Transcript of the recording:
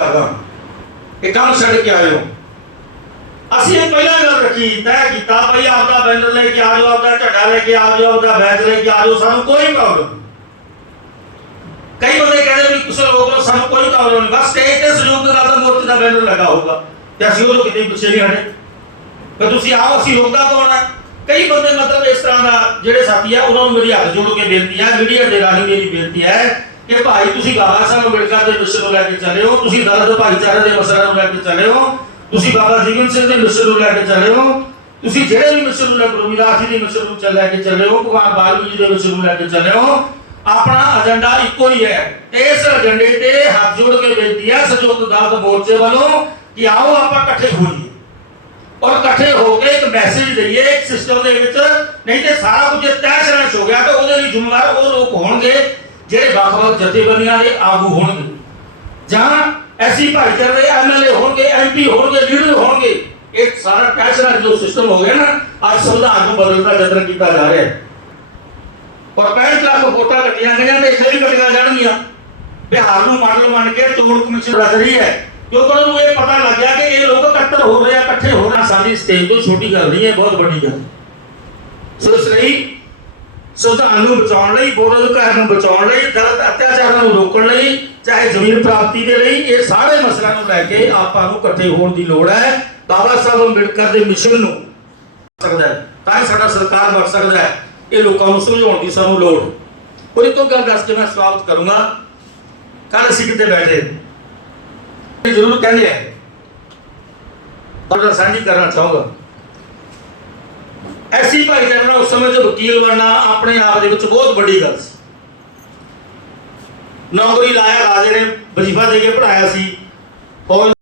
ਇਹ ਕੰਮ ਛੱਡ ਕੇ ਆਇਓ। ਅਸੀਂ ਪਹਿਲਾਂ ਗੱਲ ਰੱਖੀ, ਤੈਅ ਕੀਤਾ ਭਈ ਆਪਦਾ ਬੈਨਰ ਲੈ ਕੇ ਆ ਆਪਦਾ ਝੰਡਾ ਲੈ ਕੇ ਆ ਆਪਦਾ ਬੈਚ ਲੈ ਕੇ ਆ ਜਾਓ, ਸਾਨੂੰ ਕੋਈ ਪ੍ਰੋਬਲਮ ਕਈ ਬੰਦੇ ਕਹਿੰਦੇ ਵੀ ਕੁਛ ਲੋਕ ਨੂੰ ਸਾਨੂੰ ਕੋਈ ਪ੍ਰੋਬਲਮ ਨਹੀਂ। ਬਸ ਸਟੇਜ ਤੇ ਸਹਿਯੋਗ ਦਾ ਦਾ ਮੋਰਚੇ ਦਾ ਬੈਨਰ ਲੱਗਾ ਹੋਊਗਾ। ਤੇ ਅਸੀਂ ਉਹ ਕਿਤੇ ਪਿੱਛੇ ਨਹੀਂ ਹਟੇ। ਪਰ ਤੁਸੀਂ ਆਓ, ਅਸੀਂ ਰੋਕਦਾ ਕੌਣ ਹੈ? ਕਈ ਬੰਦੇ ਮਤਲਬ ਇਸ ਤਰ੍ਹਾਂ ਦਾ ਜਿਹੜੇ ਸਾਥੀ ਆ, ਉਹਨਾਂ ਨੂੰ ਮੇਰੀ ਹੱਥ ਜੋੜ ਕੇ ਬੇਨਤੀ ਹੈ ਮੀਡੀਆ ਦੇ ਰਾਹੀਂ ਮੇਰੀ ਬੇਨਤੀ ਹੈ ਕਿ ਭਾਈ ਤੁਸੀਂ ਬਾਬਾ ਸਾਹਿਬ ਅੰਬੇਡਕਰ ਦੇ ਮਿਸ਼ਨ ਨੂੰ ਲੈ ਕੇ ਚੱਲੇ ਹੋ, ਤੁਸੀਂ ਦਰਦ ਭਾਈਚਾਰੇ ਦੇ ਮਸਲਿਆਂ ਨੂੰ ਲੈ ਕੇ ਚੱਲੇ ਹੋ, ਤੁਸੀਂ ਬਾਬਾ ਜੀਵਨ ਸਿੰਘ ਦੇ ਮਿਸ਼ਨ ਨੂੰ ਲੈ ਕੇ ਚੱਲੇ ਹੋ, ਤੁਸੀਂ ਜਿਹੜੇ ਵੀ ਮਿਸ਼ਨ ਨੂੰ ਲੈ ਕੇ ਰਵਿਦਾਸ ਜੀ ਦੇ ਮਿਸ਼ਨ ਨੂੰ ਲੈ ਕੇ ਚੱਲੇ ਹੋ, ਭਗਵਾਨ ਬਾਲਮੀਕ ਜੀ ਦੇ ਮਿਸ਼ਨ ਨੂੰ ਲੈ ਕੇ ਚੱਲੇ ਹੋ, ਆਪਣਾ ਏਜੰਡਾ ਇੱਕੋ ਹੀ ਹੈ। ਇਸ ਏਜੰਡੇ ਤੇ ਹੱਥ ਜੋੜ ਕੇ ਬੇਨਤੀ ਹੈ ਸੰਯੁਕਤ ਦਰਦ ਮੋਰਚੇ ਵੱਲੋਂ ਕਿ ਆਓ ਆਪਾਂ ਇਕੱਠੇ ਹੋਈਏ। ਔਰ ਇਕੱਠੇ ਹੋ ਕੇ ਮੈਸੇਜ ਦਈਏ ਇੱਕ ਸਿਸਟਮ ਦੇ ਵਿੱਚ। ਨਹੀਂ ਤੇ ਸਾਰਾ ਕੁਝ ਤੈਸ਼ ਹੋ ਗਿਆ ਤੇ ਉਹਦੇ ਲਈ ਜ਼ਿੰਮੇਵਾਰ ਉਹ ਲੋਕ ਹੋਣਗੇ ਜਿਹੜੇ ਵੱਖ-ਵੱਖ ਜਥੇਬੰਦੀਆਂ ਦੇ ਆਗੂ ਹੋਣਗੇ। ਜਾਂ ਐਸੀ ਭਾਈਚਾਰੇ ਦੇ ਐਮਐਲਏ ਹੋਣਗੇ ਐਮਪੀ ਹੋਣਗੇ, ਲੀਡਰ ਹੋਣਗੇ। ਇਹ ਸਾਰਾ ਤੈਸ਼ ਜੋ ਸਿਸਟਮ ਹੋ ਗਿਆ ਨਾ, ਅੱਜ ਸੰਵਿਧਾਨ ਨੂੰ ਬਦਲਣ ਦਾ ਯਤਨ ਕੀਤਾ ਜਾ ਰਿਹਾ ਹੈ। ਔਰ 65 ਲੱਖ ਵੋਟਾਂ ਕੱਟੀਆਂ ਗਈਆਂ ਤੇ ਇੱਥੇ ਵੀ ਕੱਟੀਆਂ ਜਾਣਗੀਆਂ। ਬਿਹਾਰ ਨੂੰ ਮਾਡਲ ਮੰਨ ਕੇ ਚੋਣ ਕਮਿਸ਼ਨ ਰਚ ਰਹੀ ਹੈ। ਕਿਉਂਕਿ ਉਹਨਾਂ ਨੂੰ ਇਹ ਪਤਾ ਲੱਗ ਗਿਆ ਕਿ ਇਹ ਲੋਕ ਇਕੱਤਰ ਹੋ ਰਹੇ ਆ, ਇਕੱਠੇ ਹੋ ਰਹੇ ਸਾਡੀ ਸਟੇਜ ਤੋਂ ਛੋਟੀ ਗੱਲ ਨਹੀਂ ਹੈ, ਬਹੁਤ ਵੱਡੀ ਗੱਲ। ਸੋ ਇਸ ਲਈ ਸੰਵਿਧਾਨ ਨੂੰ ਬਚਾਉਣ ਲਈ, ਬੋਰਡ ਅਧਿਕਾਰ ਨੂੰ ਬਚਾਉਣ ਲਈ ਦਲਿਤ ਅਤਿਆਚਾਰਾਂ ਨੂੰ ਰੋਕਣ ਲਈ, ਚਾਹੇ ਜ਼ਮੀਨ ਪ੍ਰਾਪਤੀ ਦੇ ਲਈ, ਇਹ ਸਾਰੇ ਮਸਲਿਆਂ ਨੂੰ ਲੈ ਕੇ ਆਪਾਂ ਨੂੰ ਇਕੱਠੇ ਹੋਣ ਦੀ ਲੋੜ ਹੈ। ਬਾਬਾ ਸਾਹਿਬ ਅੰਬੇਡਕਰ ਦੇ ਮਿਸ਼ਨ ਨੂੰ ਸਕਦਾ ਤਾਂ ਹੀ ਸਾਡਾ ਸਰਕਾਰ ਬਣ ਸਕਦਾ ਹੈ। ਇਹ ਲੋਕਾਂ ਨੂੰ ਸਮਝਾਉਣ ਦੀ ਸਾਨੂੰ ਲੋੜ। ਹੈ। ਔਰ ਗੱਲ ਦੱਸ ਕੇ ਮੈਂ ਸਵਾਗਤ ਕਰੂੰਗਾ। ਕੱਲ ਅਸੀਂ ਕਿਤੇ ਬੈਠੇ? ਜ਼ਰੂਰ ਕਹਿੰਦੇ ਆ। ਔਰ ਸਾਂਝੀ ਕਰਨਾ ਚਾਹੂੰਗਾ। ਐਸੀ ਭਾਈਚਾਰੇ ਨਾਲ ਉਸ ਸਮੇਂ 'ਚ ਵਕੀਲ ਬਣਨਾ ਆਪਣੇ ਆਪ ਦੇ ਵਿੱਚ ਬਹੁਤ ਵੱਡੀ ਗੱਲ ਸੀ। ਨੌਕਰੀ ਲਾਇਆ ਰਾਜੇ ਨੇ ਵਜ਼ੀਫਾ ਦੇ ਕੇ ਪੜਾਇਆ ਸੀ। ਫੌਜ